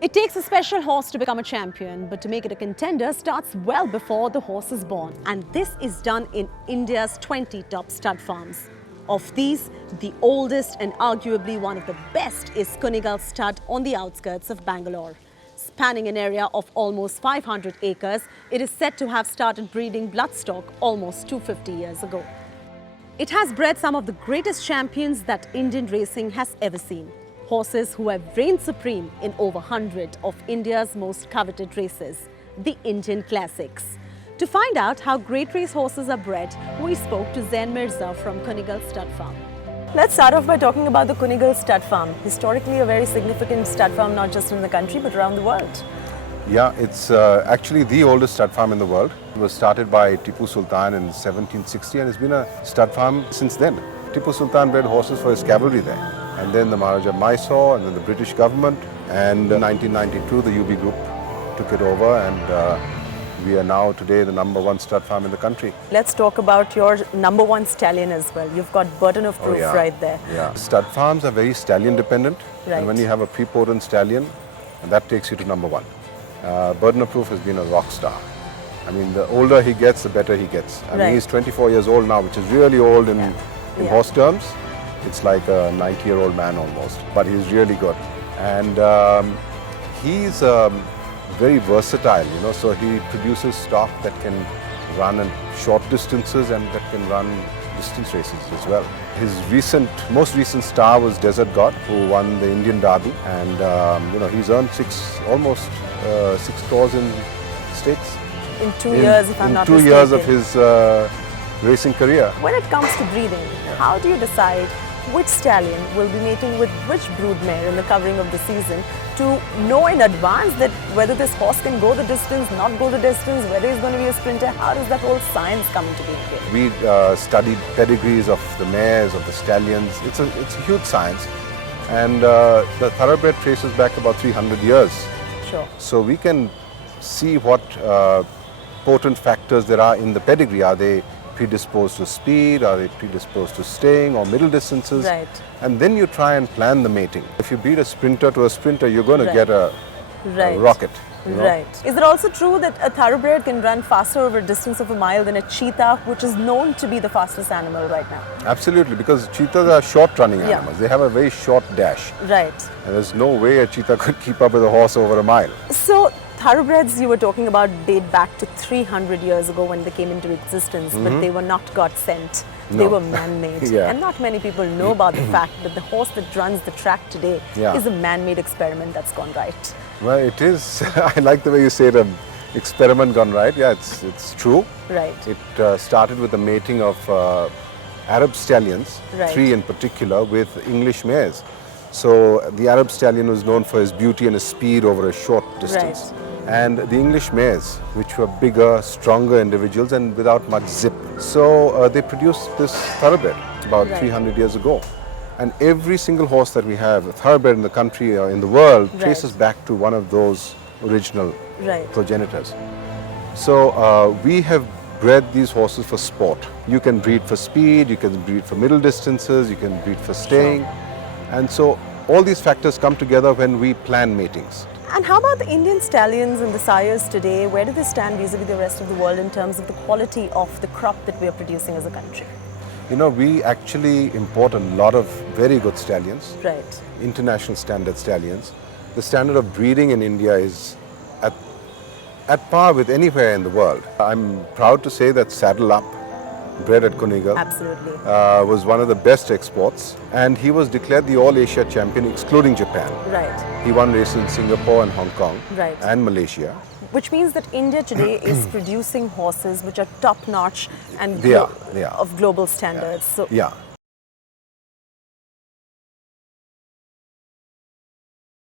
It takes a special horse to become a champion, but to make it a contender starts well before the horse is born. And this is done in India's 20 top stud farms. Of these, the oldest and arguably one of the best is Kunigal Stud on the outskirts of Bangalore. Spanning an area of almost 500 acres, it is said to have started breeding bloodstock almost 250 years ago. It has bred some of the greatest champions that Indian racing has ever seen. Horses who have reigned supreme in over 100 of India's most coveted races, the Indian Classics. To find out how great race horses are bred, we spoke to Zain Mirza from Kunigal Stud Farm. Let's start off by talking about the Kunigal Stud Farm. Historically a very significant stud farm not just in the country but around the world. Yeah, it's actually the oldest stud farm in the world. It was started by Tipu Sultan in 1760 and it's been a stud farm since then. Tipu Sultan bred horses for his cavalry there. And then the Maharaja Mysore, and then the British government, and in 1992 the UB Group took it over, and we are now today the #1 stud farm in the country. Let's talk about your #1 stallion as well. You've got burden of proof right there. Yeah, stud farms are very stallion dependent, and when you have a prepotent stallion, that takes you to #1. Burden of proof has been a rock star. I mean, the older he gets, the better he gets. I mean, he's 24 years old now, which is really old in horse terms. It's like a 90-year-old man almost, but he's really good. And he's very versatile, you know, so he produces stock that can run in short distances and that can run distance races as well. His most recent star was Desert God, who won the Indian Derby, and you know, he's earned almost 6 crores in stakes. In 2 years, if I'm not mistaken. 2 years of his racing career. When it comes to breeding, how do you decide which stallion will be mating with which broodmare in the covering of the season to know in advance that whether this horse can go the distance, not go the distance, whether he's going to be a sprinter? How does that whole science come into being? We studied pedigrees of the mares, of the stallions. It's a huge science, and the thoroughbred traces back about 300 years. Sure. So we can see what potent factors there are in the pedigree. Are they predisposed to speed? Are they predisposed to staying or middle distances? Right. And then you try and plan the mating. If you breed a sprinter to a sprinter, you're going to get a rocket. You know? Right. Is it also true that a thoroughbred can run faster over a distance of a mile than a cheetah, which is known to be the fastest animal right now? Absolutely, because cheetahs are short-running animals. They have a very short dash. Right. And there's no way a cheetah could keep up with a horse over a mile. So, thoroughbreds you were talking about date back to 300 years ago when they came into existence, but they were not God sent. They were man-made. And not many people know about the fact that the horse that runs the track today is a man-made experiment that's gone right. Well, it is. I like the way you say it, experiment gone right. Yeah, it's true. Right. It started with the mating of Arab stallions, 3 in particular, with English mares. So the Arab stallion was known for his beauty and his speed over a short distance. And the English mares, which were bigger, stronger individuals and without much zip. So they produced this thoroughbred about 300 years ago. And every single horse that we have, a thoroughbred in the country or in the world, traces back to one of those original progenitors. So we have bred these horses for sport. You can breed for speed, you can breed for middle distances, you can breed for staying. And so all these factors come together when we plan matings. And how about the Indian stallions and the sires today? Where do they stand vis-a-vis the rest of the world in terms of the quality of the crop that we are producing as a country? You know, we actually import a lot of very good stallions. Right. International standard stallions. The standard of breeding in India is at par with anywhere in the world. I'm proud to say that Saddle Up, bred at Kunigal, was one of the best exports, and he was declared the All-Asia champion excluding Japan. Right. He won races in Singapore and Hong Kong and Malaysia. Which means that India today is producing horses which are top-notch and of global standards. Yeah.